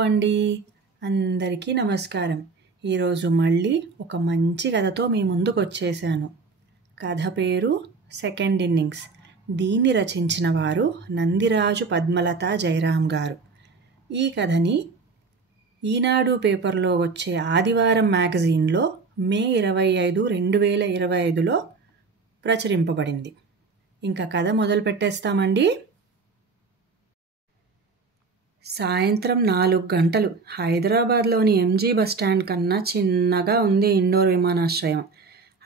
అండి. అందరికీ నమస్కారం. ఈరోజు మళ్ళీ ఒక మంచి కథతో మీ ముందుకొచ్చేసాను. కథ పేరు సెకండ్ ఇన్నింగ్స్. దీన్ని రచించిన వారు నందిరాజు పద్మలత జయరాం గారు. ఈ కథని ఈనాడు పేపర్లో వచ్చే ఆదివారం మ్యాగజైన్లో మే 25, 2025లో ప్రచురింపబడింది. ఇంకా కథ మొదలు పెట్టేస్తామండి. సాయంత్రం 4 గంటలు. హైదరాబాద్లోని ఎంజీ బస్టాండ్ కన్నా చిన్నగా ఉంది ఇండోర్ విమానాశ్రయం.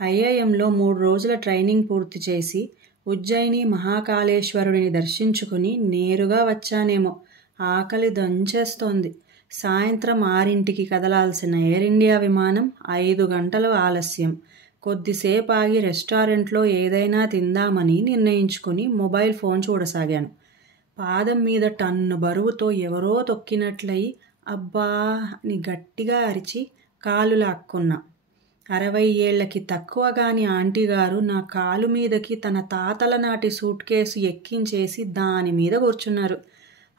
ఐఐఎంలో 3 రోజుల ట్రైనింగ్ పూర్తి చేసి ఉజ్జయిని మహాకాళేశ్వరుడిని దర్శించుకుని నేరుగా వచ్చానేమో. ఆకలి దంచేస్తోంది. సాయంత్రం 6ంటికి కదలాల్సిన ఎయిర్ ఇండియా విమానం 5 గంటలు ఆలస్యం. కొద్దిసేపు ఆగి రెస్టారెంట్లో ఏదైనా తిందామని నిర్ణయించుకుని మొబైల్ ఫోన్ చూడసాగాను. పాదం మీద టన్ను బరువుతో ఎవరో తొక్కినట్లయి అబ్బా అని గట్టిగా అరిచి కాలు లాక్కున్నా. 60 ఏళ్లకి తక్కువగాని ఆంటీగారు నా కాలు మీదకి తన తాతల నాటి సూట్ కేసు ఎక్కించేసి దాని మీద కూర్చున్నారు.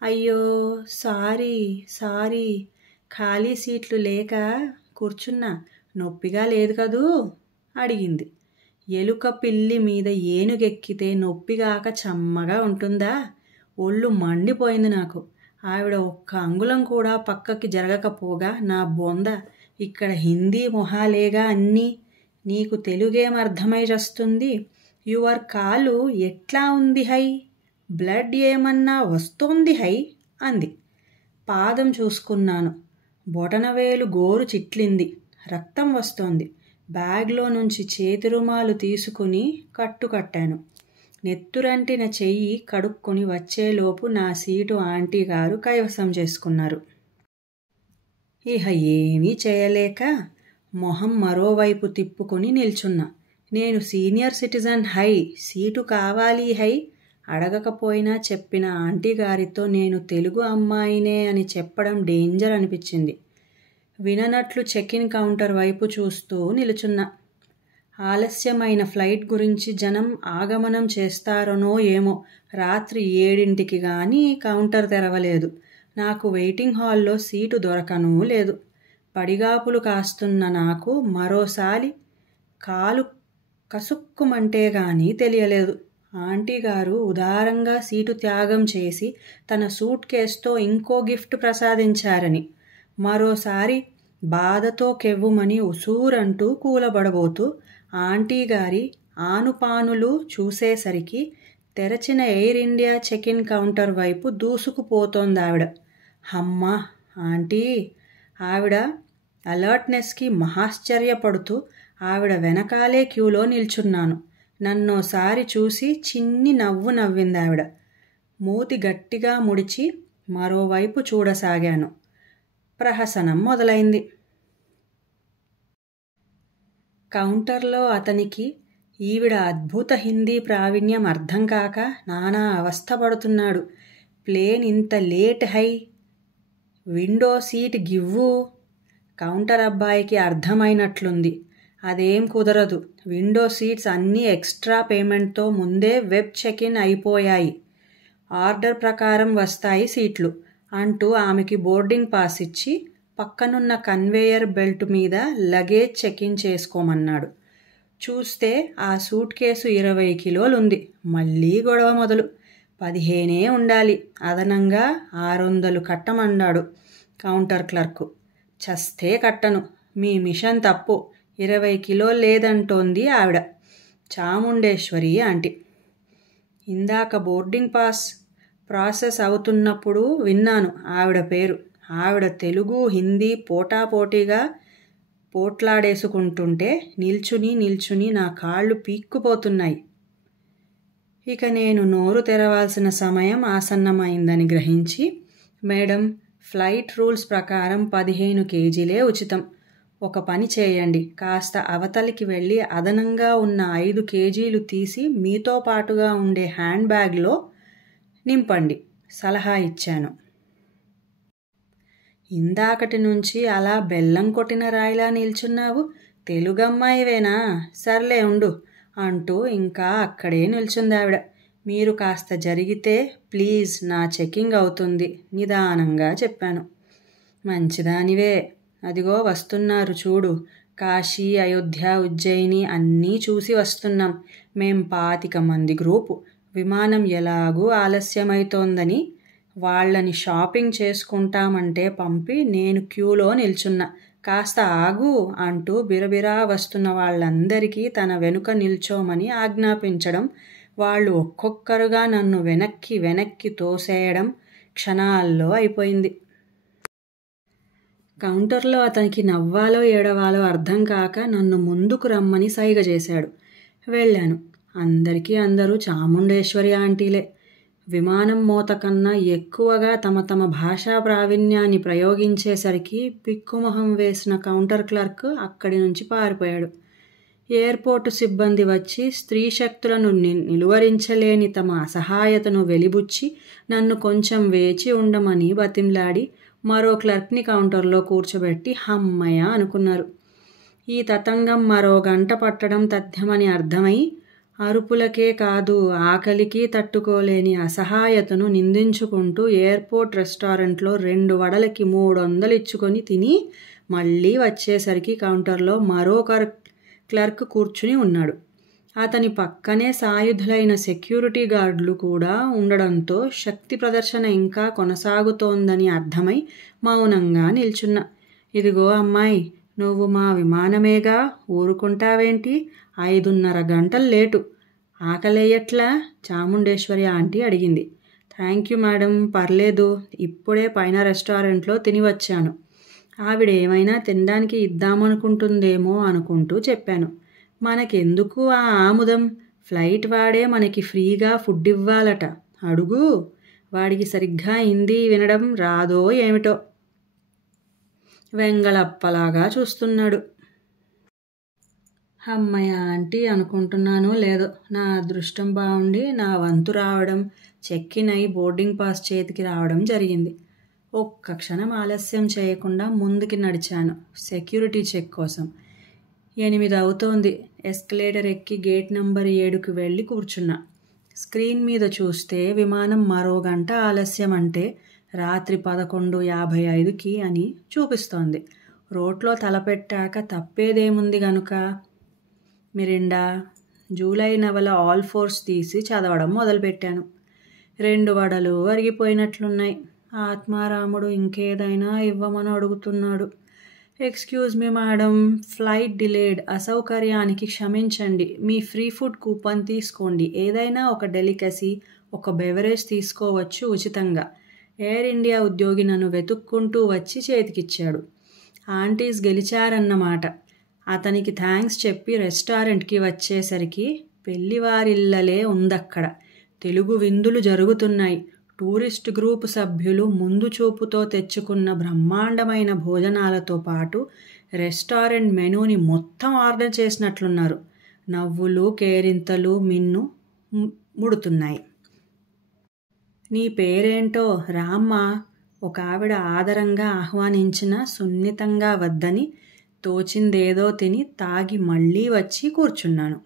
అయ్యో సారీ ఖాళీ సీట్లు లేక కూర్చున్నా. నొప్పిగా లేదు కదూ అడిగింది. ఎలుక పిల్లి మీద ఏనుగెక్కితే నొప్పిగాక చమ్మగా ఉంటుందా? ఒళ్ళు మండిపోయింది నాకు. ఆవిడ ఒక్క అంగుళం కూడా పక్కకి జరగకపోగా నా బొంద, ఇక్కడ హిందీ మొహాలేగా అన్నీ, నీకు తెలుగేం అర్థమై వస్తుంది? యువర్ కాలు ఎట్లా ఉంది హై? బ్లడ్ ఏమన్నా వస్తోంది హై అంది. పాదం చూసుకున్నాను. బొటనవేలు గోరు చిట్లింది. రక్తం వస్తోంది. బ్యాగ్లో నుంచి చేతి రుమాలు తీసుకుని కట్టాను. నెత్తురంటిన చెయ్యి కడుక్కొని వచ్చేలోపు నా సీటు ఆంటీగారు కైవసం చేసుకున్నారు. ఇహ ఏమీ చేయలేక మొహం మరోవైపు తిప్పుకొని నిల్చున్నా. నేను సీనియర్ సిటిజన్ హై, సీటు కావాలి హై. అడగకపోయినా చెప్పిన ఆంటీగారితో నేను తెలుగు అమ్మాయినే అని చెప్పడం డేంజర్ అనిపించింది. విననట్లు చెక్-ఇన్ కౌంటర్ వైపు చూస్తూ నిలుచున్నా. ఆలస్యమైన ఫ్లైట్ గురించి జనం ఆగమనం చేస్తారనో ఏమో రాత్రి 7ంటికి గానీ కౌంటర్ తెరవలేదు. నాకు వెయిటింగ్ హాల్లో సీటు దొరకనూ లేదు. పడిగాపులు కాస్తున్న నాకు మరోసారి కాలు కసుక్కుమంటే గానీ తెలియలేదు. ఆంటీగారు ఉదారంగా సీటు త్యాగం చేసి తన సూట్ కేసుతో ఇంకో గిఫ్ట్ ప్రసాదించారని. మరోసారి బాధతో కెవ్వుమని ఉసూరంటూ కూలబడబోతూ ఆంటీగారి ఆనుపానులు చూసేసరికి తెరచిన ఎయిర్ ఇండియా చెక్-ఇన్ కౌంటర్ వైపు దూసుకుపోతోందావిడ. హమ్మా ఆంటీ! ఆవిడ అలర్ట్నెస్కి మహాశ్చర్యపడుతూ ఆవిడ వెనకాలే క్యూలో నిల్చున్నాను. నన్నోసారి చూసి చిన్ని నవ్వు నవ్విందావిడ. మూతి గట్టిగా ముడిచి మరోవైపు చూడసాగాను. ప్రహసనం మొదలైంది. కౌంటర్లో అతనికి ఈవిడ అద్భుత హిందీ ప్రావీణ్యం అర్థం కాక నానా అవస్థపడుతున్నాడు. ప్లేన్ ఇంత late high, window seat give. Counter అబ్బాయికి అర్థమైనట్లుంది. అదేం కుదరదు, విండో సీట్స్ అన్నీ ఎక్స్ట్రా పేమెంట్తో ముందే వెబ్ చెక్-ఇన్ అయిపోయాయి. ఆర్డర్ ప్రకారం వస్తాయి సీట్లు అంటూ ఆమెకి బోర్డింగ్ పాస్ ఇచ్చి పక్కనున్న కన్వేయర్ బెల్ట్ మీద లగేజ్ చెక్-ఇన్ చేసుకోమన్నాడు. చూస్తే ఆ సూట్ కేసు 20 కిలోలుంది. మళ్ళీ గొడవ మొదలు. 15 ఉండాలి, అదనంగా 600 కట్టమన్నాడు కౌంటర్ క్లర్కు. చస్తే కట్టను, మీ మిషన్ తప్పు, 20 కిలోలు లేదంటోంది ఆవిడ. చాముండేశ్వరి ఆంటీ. ఇందాక బోర్డింగ్ పాస్ ప్రాసెస్ అవుతున్నప్పుడు విన్నాను ఆవిడ పేరు. ఆవిడ తెలుగు హిందీ పోటాపోటీగా పోట్లాడేసుకుంటుంటే నిల్చుని నా కాళ్ళు పీక్కుపోతున్నాయి. ఇక నేను నోరు తెరవాల్సిన సమయం ఆసన్నమైందని గ్రహించి, మేడం, ఫ్లైట్ రూల్స్ ప్రకారం 15 కేజీలే ఉచితం. ఒక పని చేయండి, కాస్త అవతలికి వెళ్ళి అదనంగా ఉన్న 5 కేజీలు తీసి మీతో పాటుగా ఉండే హ్యాండ్ బ్యాగ్లో నింపండి సలహా ఇచ్చాను. ఇందాకటి నుంచి అలా బెల్లం కొట్టిన రాయిలా నిల్చున్నావు, తెలుగమ్మాయివేనా? సర్లే ఉండు అంటూ ఇంకా అక్కడే నిల్చుందావిడ. మీరు కాస్త జరిగితే ప్లీజ్, నా చెకింగ్ అవుతుంది నిదానంగా చెప్పాను. మంచిదానివే. అదిగో వస్తున్నారు చూడు. కాశీ, అయోధ్య, ఉజ్జయిని అన్నీ చూసి వస్తున్నాం. మేం 25 మంది గ్రూపు. విమానం ఎలాగూ ఆలస్యమైతోందని వాళ్ళని షాపింగ్ చేసుకుంటామంటే పంపి నేను క్యూలో నిల్చున్నా. కాస్త ఆగు అంటూ బిరబిరా వస్తున్న వాళ్ళందరికీ తన వెనుక నిల్చోమని ఆజ్ఞాపించడం, వాళ్ళు ఒక్కొక్కరుగా నన్ను వెనక్కి వెనక్కి తోసేయడం క్షణాల్లో అయిపోయింది. కౌంటర్లో అతనికి నవ్వాలో ఏడవాలో అర్థం కాక నన్ను ముందుకు రమ్మని సైగ చేశాడు. వెళ్ళాను. అందరూ చాముండేశ్వరి ఆంటీలే. విమానం మోత కన్నా ఎక్కువగా తమ తమ భాషా ప్రావీణ్యాన్ని ప్రయోగించేసరికి పిక్కుమొహం వేసిన కౌంటర్ క్లర్క్ అక్కడి నుంచి పారిపోయాడు. ఎయిర్పోర్టు సిబ్బంది వచ్చి స్త్రీ శక్తులను నిలువరించలేని తమ అసహాయతను వెలిబుచ్చి నన్ను కొంచెం వేచి ఉండమని బతిమ్లాడి మరో క్లర్క్ని కౌంటర్లో కూర్చోబెట్టి హమ్మయ్య అనుకున్నారు. ఈ తతంగం మరో గంట పట్టడం తథ్యమని అర్థమై అరుపులకే కాదు ఆకలికి తట్టుకోలేని అసహాయతను నిందించుకుంటూ ఎయిర్పోర్ట్ రెస్టారెంట్లో 2 వడలకి 300 ఇచ్చుకొని తిని మళ్ళీ వచ్చేసరికి కౌంటర్లో మరో క్లర్క్ కూర్చుని ఉన్నాడు. అతని పక్కనే సాయుధులైన సెక్యూరిటీ గార్డులు కూడా ఉండడంతో శక్తి ప్రదర్శన ఇంకా కొనసాగుతోందని అర్థమై మౌనంగా నిల్చున్నా. ఇదిగో అమ్మాయి, నువ్వు మా విమానమేగా, ఊరుకుంటావేంటి? 5:30 గంటలు లేటు. ఆకలేయట్లా? చాముండేశ్వరి ఆంటీ అడిగింది. థ్యాంక్ యూ మేడం, పర్లేదు. ఇప్పుడే పైన రెస్టారెంట్లో తిని వచ్చాను. ఆవిడ ఏమైనా తినడానికి ఇద్దామనుకుంటుందేమో అనుకుంటూ చెప్పాను. మనకెందుకు ఆ ఆముదం? ఫ్లైట్ వాడే మనకి ఫ్రీగా ఫుడ్ ఇవ్వాలట. అడుగు. వాడికి సరిగ్గా హిందీ వినడం రాదో ఏమిటో. వెంగళప్పలాగా చూస్తున్నాడు. అమ్మయ్య ఆంటీ అనుకుంటున్నానో లేదో, నా అదృష్టం బాగుండి నా వంతు రావడం, చెక్కిన్ అయి బోర్డింగ్ పాస్ చేతికి రావడం జరిగింది. ఒక్క క్షణం ఆలస్యం చేయకుండా ముందుకి నడిచాను సెక్యూరిటీ చెక్ కోసం. 8 అవుతోంది. ఎస్కలేటర్ ఎక్కి గేట్ నంబర్ 7కి వెళ్ళి కూర్చున్నా. స్క్రీన్ మీద చూస్తే విమానం మరో గంట ఆలస్యం అంటే రాత్రి 11:55కి అని చూపిస్తోంది. రోట్లో తలపెట్టాక తప్పేదేముంది గనుక మిరిండా, జూలై నవల ఆల్ ఫోర్స్ తీసి చదవడం మొదలుపెట్టాను. 2 వడలు అరిగిపోయినట్లున్నాయి. ఆత్మారాముడు ఇంకేదైనా ఇవ్వమని అడుగుతున్నాడు. Excuse me madam, flight delayed. అసౌకర్యానికి క్షమించండి. మీ ఫ్రీ ఫుడ్ కూపన్ తీసుకోండి. ఏదైనా ఒక డెలికసీ, ఒక బెవరేజ్ తీసుకోవచ్చు ఉచితంగా. ఎయిర్ ఇండియా ఉద్యోగి నన్ను వెతుక్కుంటూ వచ్చి చేతికిచ్చాడు. ఆంటీస్ గెలిచారన్నమాట. అతనికి థ్యాంక్స్ చెప్పి రెస్టారెంట్కి వచ్చేసరికి పెళ్లివారిల్లలే ఉందక్కడ. తెలుగు విందులు జరుగుతున్నాయి. టూరిస్ట్ గ్రూపు సభ్యులు ముందు చూపుతో తెచ్చుకున్న బ్రహ్మాండమైన భోజనాలతో పాటు రెస్టారెంట్ మెనూని మొత్తం ఆర్డర్ చేసినట్లున్నారు. నవ్వులు, కేరింతలు మిన్ను ముడుతున్నాయి. నీ పేరేంటో రామ్మా, ఒక ఆవిడ ఆదరంగా ఆహ్వానించిన సున్నితంగా వద్దని తోచిందేదో తిని తాగి మళ్ళీ వచ్చి కూర్చున్నాను.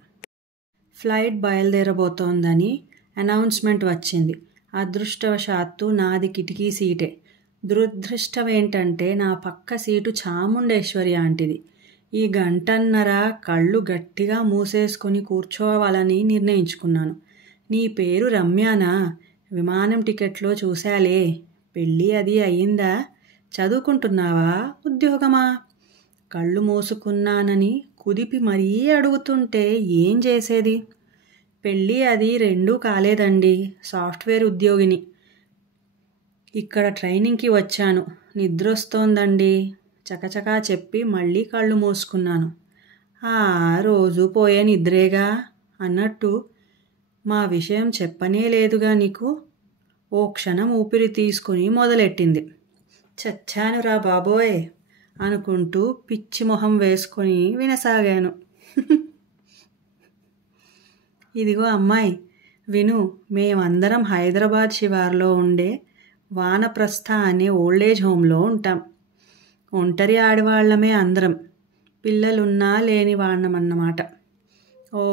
ఫ్లైట్ బయలుదేరబోతోందని అనౌన్స్మెంట్ వచ్చింది. అదృష్టవశాత్తు నాది కిటికీ సీటే. దురదృష్టమేంటంటే నా పక్క సీటు చాముండేశ్వరి ఆంటీది. ఈ గంటన్నర కళ్ళు గట్టిగా మూసేసుకుని కూర్చోవాలని నిర్ణయించుకున్నాను. నీ పేరు రమ్యానా? విమానం టికెట్లో చూశాలే. పెళ్ళి అది అయ్యిందా? చదువుకుంటున్నావా? ఉద్యోగమా? కళ్ళు మూసుకున్నానని కుదిపి మరీ అడుగుతుంటే ఏం చేసేది? పెళ్ళి అది 2 కాలేదండి. సాఫ్ట్వేర్ ఉద్యోగిని. ఇక్కడ ట్రైనింగ్కి వచ్చాను. నిద్రొస్తోందండి చకచకా చెప్పి మళ్ళీ కళ్ళు మూసుకున్నాను. రోజు పోయే నిద్రేగా అన్నట్టు మా విషయం చెప్పనే లేదుగా నీకు. ఓ క్షణం ఊపిరి తీసుకుని మొదలెట్టింది. చచ్చానురా బాబోయ్ అనుకుంటూ పిచ్చి మొహం వేసుకొని వినసాగాను. ఇదిగో అమ్మాయి విను, మేమందరం హైదరాబాద్ శివార్లో ఉండే వానప్రస్థ అనే ఓల్డేజ్ హోమ్లో ఉంటాం. ఒంటరి ఆడవాళ్లమే అందరం. పిల్లలున్నా లేని వాళ్ళమన్నమాట. ఓ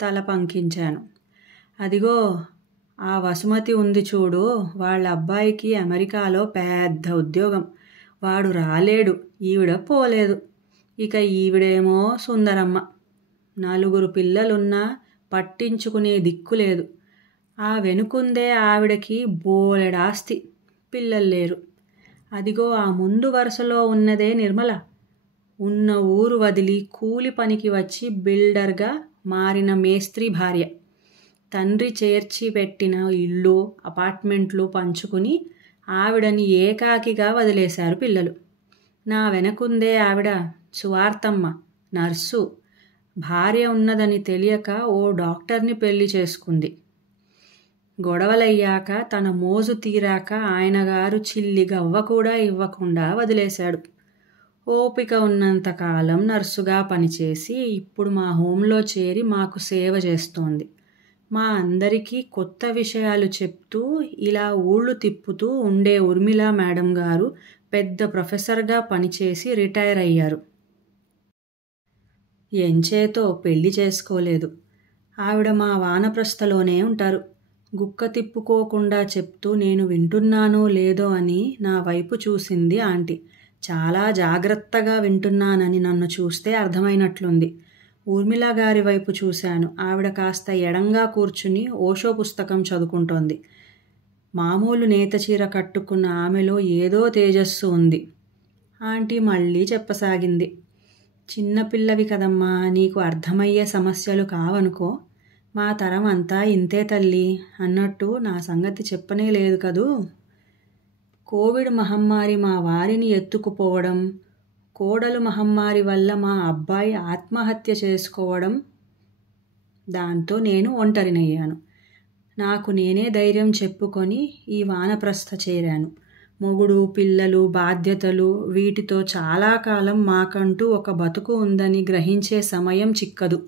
తల పంకించాను. అదిగో ఆ వసుమతి ఉంది చూడు, వాళ్ళ అబ్బాయికి అమెరికాలో పెద్ద ఉద్యోగం. వాడు రాలేడు, ఈవిడ పోలేదు. ఇక ఈవిడేమో సుందరమ్మ. 4 పిల్లలున్నా పట్టించుకునే దిక్కులేదు. ఆ వెనుకుందే ఆవిడకి బోలెడాస్తి, పిల్లలు లేరు. అదిగో ఆ ముందు వరుసలో ఉన్నదే నిర్మల. ఉన్న ఊరు వదిలి కూలి పనికి వచ్చి బిల్డర్గా మారిన మేస్త్రి భార్య. తండ్రి చేర్చి పెట్టిన ఇళ్ళు, అపార్ట్మెంట్లు పంచుకుని ఆవిడని ఏకాకిగా వదిలేశారు పిల్లలు. నా వెనకుందే ఆవిడ సువార్తమ్మ, నర్సు. భార్య ఉన్నదని తెలియక ఓ డాక్టర్ని పెళ్లి చేసుకుంది. గొడవలయ్యాక తన మోజు తీరాక ఆయనగారు చిల్లి గవ్వ కూడా ఇవ్వకుండా వదిలేశాడు. ఓపిక ఉన్నంతకాలం నర్సుగా పనిచేసి ఇప్పుడు మా హోంలో చేరి మాకు సేవ చేస్తోంది. మా అందరికీ కొత్త విషయాలు చెప్తూ ఇలా ఊళ్ళు తిప్పుతూ ఉండే ఊర్మిళ మేడం గారు పెద్ద ప్రొఫెసర్గా పనిచేసి రిటైర్ అయ్యారు. ఎంచేతో పెళ్లి చేసుకోలేదు. ఆవిడ మా వానప్రస్థలోనే ఉంటారు. గుక్క తిప్పుకోకుండా చెప్తూ నేను వింటున్నానో లేదో అని నా వైపు చూసింది ఆంటీ. చాలా జాగ్రత్తగా వింటున్నానని నన్ను చూస్తే అర్థమైనట్లుంది. ఊర్మిళ గారి వైపు చూశాను. ఆవిడ కాస్త ఎడంగా కూర్చుని ఓషో పుస్తకం చదువుకుంటోంది. మామూలు నేత చీర కట్టుకున్న ఆమెలో ఏదో తేజస్సు ఉంది. ఆంటీ మళ్ళీ చెప్పసాగింది. చిన్నపిల్లవి కదమ్మా, నీకు అర్థమయ్యే సమస్యలు కావనుకో. మా తరం అంతా ఇంతే తల్లి అన్నట్టు నా సంగతి చెప్పనే లేదు కదూ. కోవిడ్ మహమ్మారి మా వారిని ఎత్తుకుపోవడం, కోడలు మహమ్మారి వల్ల మా అబ్బాయి ఆత్మహత్య చేసుకోవడం, దాంతో నేను ఒంటరినయ్యాను. నాకు నేనే ధైర్యం చెప్పుకొని ఈ వానప్రస్థ చేరాను. మొగుడు, పిల్లలు, బాధ్యతలు, వీటితో చాలా కాలం మాకంటూ ఒక బతుకు ఉందని గ్రహించే సమయం చిక్కదు.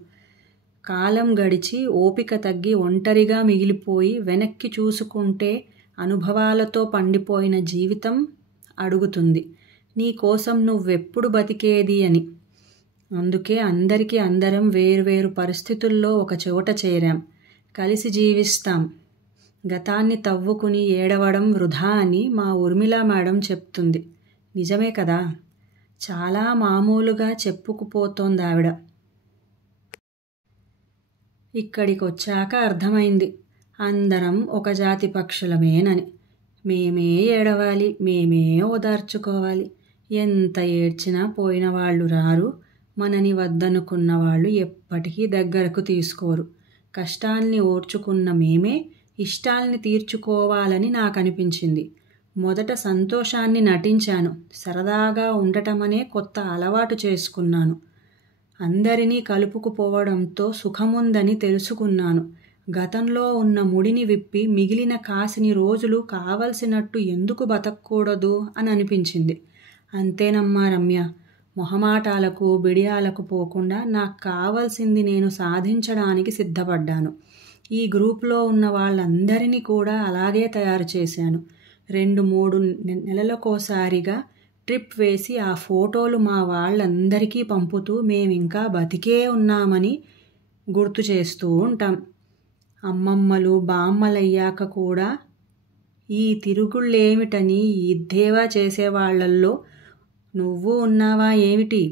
కాలం గడిచి ఓపిక తగ్గి ఒంటరిగా మిగిలిపోయి వెనక్కి చూసుకుంటే అనుభవాలతో పండిపోయిన జీవితం అడుగుతుంది, నీ కోసం నువ్వెప్పుడు బతికేది అని. అందుకే అందరికీ అందరం వేర్వేరు పరిస్థితుల్లో ఒక చోట చేరాం. కలిసి జీవిస్తాం. గతాన్ని తవ్వుకుని ఏడవడం వృధా అని మా ఊర్మిళ మేడం చెప్తుంది. నిజమే కదా. చాలా మామూలుగా చెప్పుకుపోతోంది ఆవిడ. ఇక్కడికొచ్చాక అర్థమైంది అందరం ఒక జాతి పక్షులమేనని. మేమే ఏడవాలి, మేమే ఓదార్చుకోవాలి. ఎంత ఏడ్చినా పోయిన వాళ్ళు రారు. మనని వద్దనుకున్న వాళ్ళు ఎప్పటికీ దగ్గరకు తీసుకోరు. కష్టాల్ని ఓర్చుకున్న మేమే ఇష్టాల్ని తీర్చుకోవాలని నాకనిపించింది. మొదట సంతోషాన్ని నటించాను. సరదాగా ఉండటమనే కొత్త అలవాటు చేసుకున్నాను. అందరినీ కలుపుకుపోవడంతో సుఖముందని తెలుసుకున్నాను. గతంలో ఉన్న ముడిని విప్పి మిగిలిన కాసిని రోజులు కావలసినట్టు ఎందుకు బతకూడదు అని అనిపించింది. అంతేనమ్మా రమ్య. మొహమాటాలకు బిడియాలకు పోకుండా నాకు కావాల్సింది నేను సాధించడానికి సిద్ధపడ్డాను. ఈ గ్రూప్లో ఉన్న వాళ్ళందరినీ కూడా అలాగే తయారు చేశాను. 2-3 నెలలకోసారిగా ట్రిప్ వేసి ఆ ఫోటోలు మా వాళ్ళందరికీ పంపుతూ మేమింకా బతికే ఉన్నామని గుర్తు చేస్తూ ఉంటాం. అమ్మమ్మలు బామ్మలయ్యాక కూడా ఈ తిరుగుళ్ళేమిటని ఎద్దేవా చేసేవాళ్లల్లో నువ్వు ఉన్నావా ఏమిటి?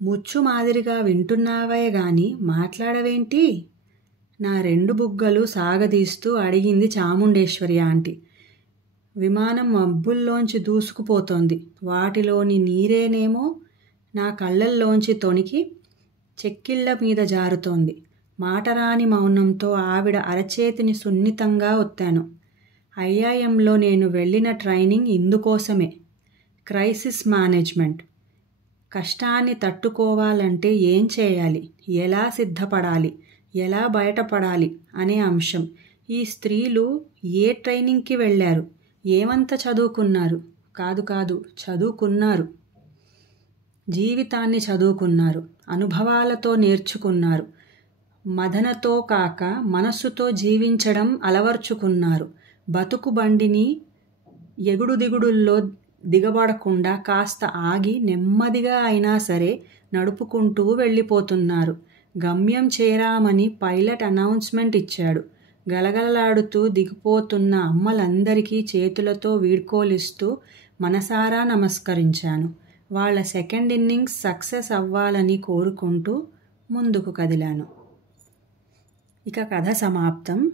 ముచ్చు మాదిరిగా వింటున్నావే గాని మాట్లాడవేంటి? నా 2 బుగ్గలు సాగదీస్తూ అడిగింది చాముండేశ్వరి ఆంటీ. విమానం మబ్బుల్లోంచి దూసుకుపోతోంది. వాటిలోని నీరేనేమో నా కళ్ళల్లోంచి తొణికి చెక్కిళ్ల మీద జారుతోంది. మాటరాని మౌనంతో ఆవిడ అరచేతిని సున్నితంగా ఒత్తాను. ఐఐఎంలో నేను వెళ్ళిన ట్రైనింగ్ ఇందుకోసమే. Crisis management. కష్టాన్ని తట్టుకోవాలంటే ఏం చేయాలి, ఎలా సిద్ధపడాలి, ఎలా బయటపడాలి అనే అంశం. ఈ స్త్రీలు ఏ ట్రైనింగ్కి వెళ్ళారు, ఏమంత చదువుకున్నారు? కాదు, చదువుకున్నారు. జీవితాన్ని చదువుకున్నారు, అనుభవాలతో నేర్చుకున్నారు, మదనతో కాక మనస్సుతో జీవించడం అలవర్చుకున్నారు. బతుకు బండిని ఎగుడు దిగుడుల్లో దిగబడకుండా కాస్త ఆగి నెమ్మదిగా అయినా సరే నడుపుకుంటూ వెళ్ళిపోతున్నారు. గమ్యం చేరామని పైలట్ అనౌన్స్మెంట్ ఇచ్చాడు. గలగలలాడుతూ దిగిపోతున్న అమ్మలందరికీ చేతులతో వీడ్కోలిస్తూ మనసారా నమస్కరించాను. వాళ్ళ సెకండ్ ఇన్నింగ్స్ సక్సెస్ అవ్వాలని కోరుకుంటూ ముందుకు కదిలాను. ఇక కథ సమాప్తం.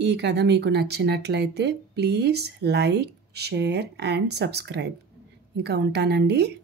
ఈ కథ మీకు నచ్చినట్లయితే please like, share and subscribe. ఇంకా ఉంటానండి.